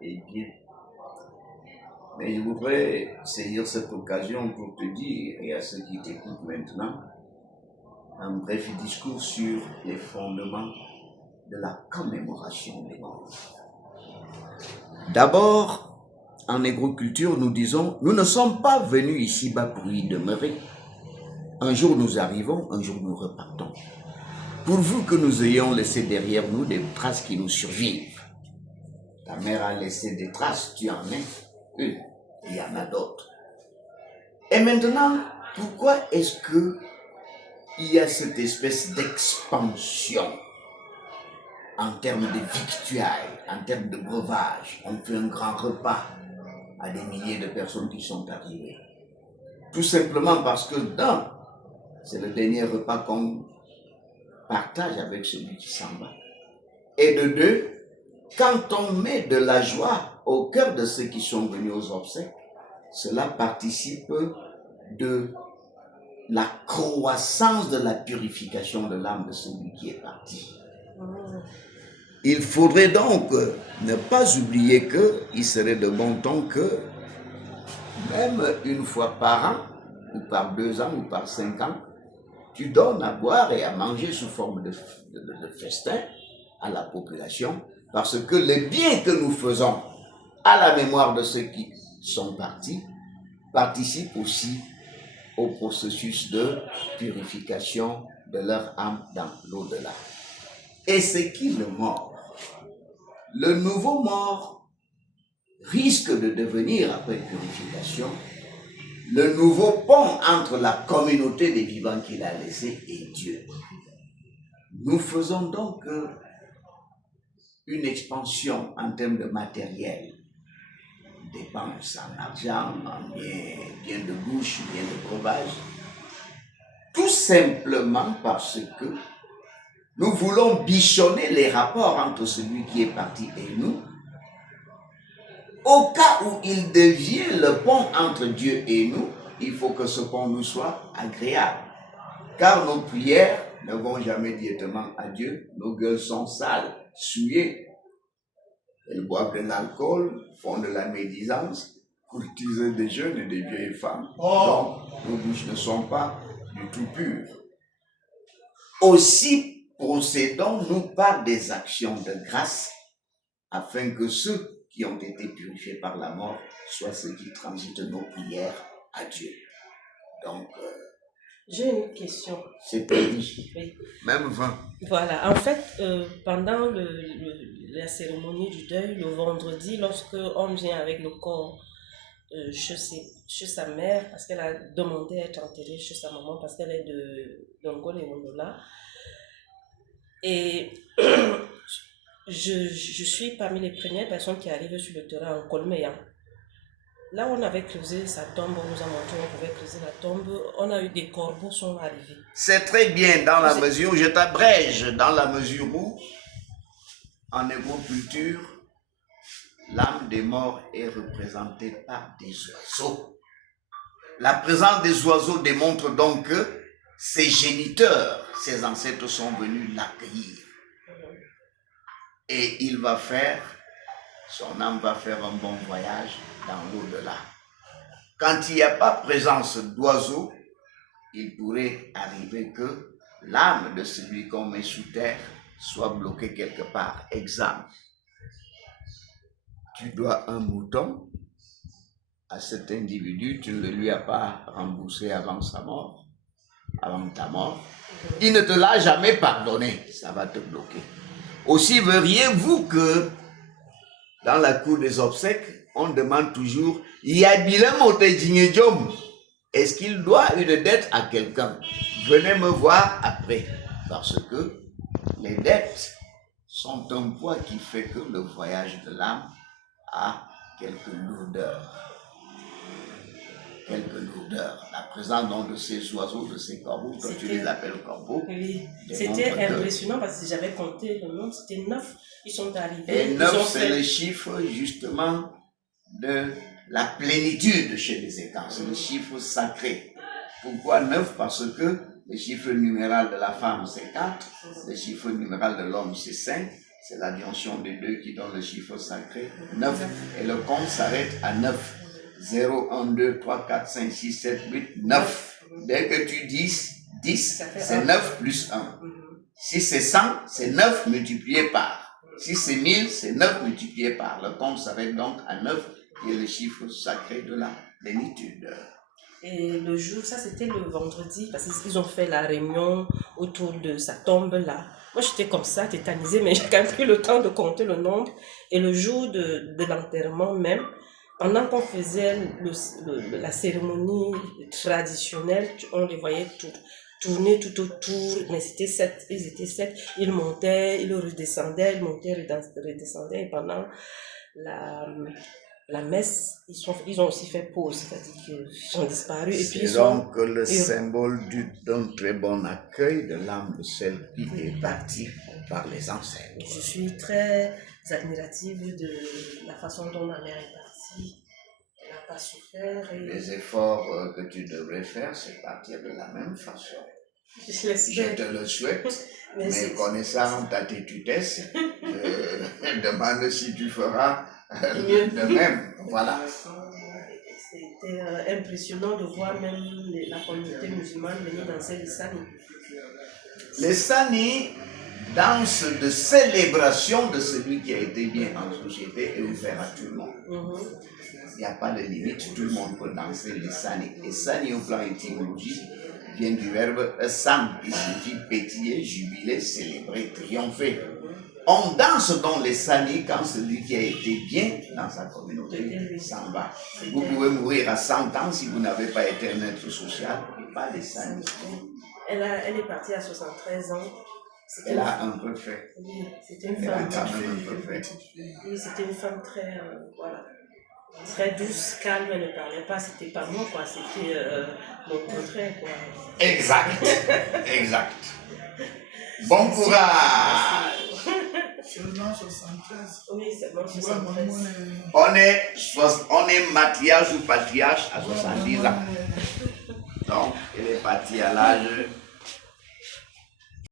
est bien. Mais je voudrais saisir cette occasion pour te dire, et à ceux qui t'écoutent maintenant, un bref discours sur les fondements de la commémoration des morts. D'abord, en agriculture, nous disons, nous ne sommes pas venus ici-bas pour y demeurer. Un jour nous arrivons, un jour nous repartons. Pourvu que nous ayons laissé derrière nous des traces qui nous survivent. Ta mère a laissé des traces, tu en es une, il y en a d'autres. Et maintenant, pourquoi est-ce que il y a cette espèce d'expansion en termes de victuailles, en termes de breuvage? On fait un grand repas à des milliers de personnes qui sont arrivées. Tout simplement parce que c'est le dernier repas qu'on partage avec celui qui s'en va. Et de deux, quand on met de la joie au cœur de ceux qui sont venus aux obsèques, cela participe de la croissance de la purification de l'âme de celui qui est parti. Il faudrait donc ne pas oublier qu'il serait de bon ton que même une fois par an, ou par 2 ans, ou par 5 ans, tu donnes à boire et à manger sous forme de festin à la population, parce que le bien que nous faisons à la mémoire de ceux qui sont partis participe aussi au processus de purification de leur âme dans l'au-delà. Et c'est qui le mort? Le nouveau mort risque de devenir, après purification, le nouveau pont entre la communauté des vivants qu'il a laissés et Dieu. Nous faisons donc une expansion en termes de matériel, dépenses en argent, en bien de bouche, bien de breuvage, tout simplement parce que nous voulons bichonner les rapports entre celui qui est parti et nous, au cas où il devient le pont entre Dieu et nous. Il faut que ce pont nous soit agréable, car nos prières ne vont jamais directement à Dieu. Nos gueules sont sales, souillées. Elles boivent de l'alcool, font de la médisance, courtisent des jeunes et des vieilles femmes. Donc, nos bouches ne sont pas du tout pures. Aussi procédons-nous par des actions de grâce, afin que ceux qui ont été purifiés par la mort soient ceux qui transitent nos prières à Dieu. Donc, j'ai une question. C'est permis. Oui. Même 20. Voilà, en fait, pendant la cérémonie du deuil, le vendredi, lorsque on vient avec le corps chez sa mère, parce qu'elle a demandé à être enterrée chez sa maman, parce qu'elle est d'Angola et Mondola. Et je suis parmi les premières personnes qui arrivent sur le terrain en Colmeya. Là, on avait creusé sa tombe, on nous a montré on pouvait creuser la tombe, on a eu des corbeaux sont arrivés. C'est très bien dans la mesure où, je t'abrège, dans la mesure où, en agriculture, l'âme des morts est représentée par des oiseaux. La présence des oiseaux démontre donc que ses géniteurs, ses ancêtres sont venus l'accueillir. Et il va faire, son âme va faire un bon voyage dans l'au-delà. Quand il n'y a pas présence d'oiseaux, il pourrait arriver que l'âme de celui qu'on met sous terre soit bloquée quelque part. Exemple, tu dois un mouton à cet individu, tu ne le lui as pas remboursé avant sa mort, avant ta mort, il ne te l'a jamais pardonné, ça va te bloquer. Aussi verriez-vous que dans la cour des obsèques, on demande toujours, est-ce qu'il doit une dette à quelqu'un? Venez me voir après, parce que les dettes sont un poids qui fait que le voyage de l'âme a quelques lourdeurs. La présence donc de ces oiseaux, de ces corbeaux, comme tu les appelles corbeaux. Oui, c'était impressionnant parce que j'avais compté le nombre, c'était 9. Ils sont arrivés. Et 9, c'est le chiffre justement de la plénitude chez les étangs, c'est le chiffre sacré. Pourquoi 9? Parce que le chiffre numéral de la femme c'est 4, le chiffre numéral de l'homme c'est 5, C'est l'addition des deux qui donne le chiffre sacré 9. Et le compte s'arrête à 9. 0, 1, 2, 3, 4, 5, 6, 7, 8, 9. Dès que tu dis 10, c'est 9 plus 1. Si c'est 100, c'est 9 multiplié par. Si c'est 1000, c'est 9 multiplié par. Le compte s'arrête donc à 9, qui est le chiffre sacré de la plénitude. Et le jour, ça c'était le vendredi, parce qu'ils ont fait la réunion autour de sa tombe là. Moi j'étais comme ça, tétanisée, mais j'ai quand même pris le temps de compter le nombre. Et le jour de l'enterrement même, pendant qu'on faisait la cérémonie traditionnelle, on les voyait tourner tout autour, mais c'était 7, ils étaient 7, ils montaient, ils redescendaient, ils montaient, redescendaient, et pendant la messe, ils ont aussi fait pause, c'est-à-dire qu'ils ont disparu. Et puis C'est donc le symbole d'un très bon accueil de l'âme de celle qui est partie par les ancêtres. Je suis très admirative de la façon dont ma mère est partie. Elle n'a pas souffert. Les efforts que tu devrais faire, c'est partir de la même façon. Je te le souhaite, mais connaissant ta têtudesse, je demande si tu feras de même. Voilà. C'était impressionnant de voir même la communauté musulmane venir danser les Sani. Les Sani, danse de célébration de celui qui a été bien en société et ouvert à tout le monde. Il n'y a pas de limite, tout le monde peut danser les Sani. Et Sani, au plan étymologique, vient du verbe san, qui signifie pétiller, jubiler, célébrer, triompher. On danse donc les Sani quand celui qui a été bien dans sa communauté s'en va. Vous pouvez mourir à 100 ans si vous n'avez pas été un être social, et pas les Sani. Elle est partie à 73 ans. Elle a un peu fait. Oui, c'était une Elle a femme. quand même un peu fait. Oui, c'était une femme très, très douce, calme, elle ne parlait pas, c'était pas moi, quoi, c'était mon contraire, quoi. Exact, exact. Bon courage. Seulement 73. Oui, c'est bon, 73. On est matriarche ou patriarche à 70 ans. Donc, elle est partie à l'âge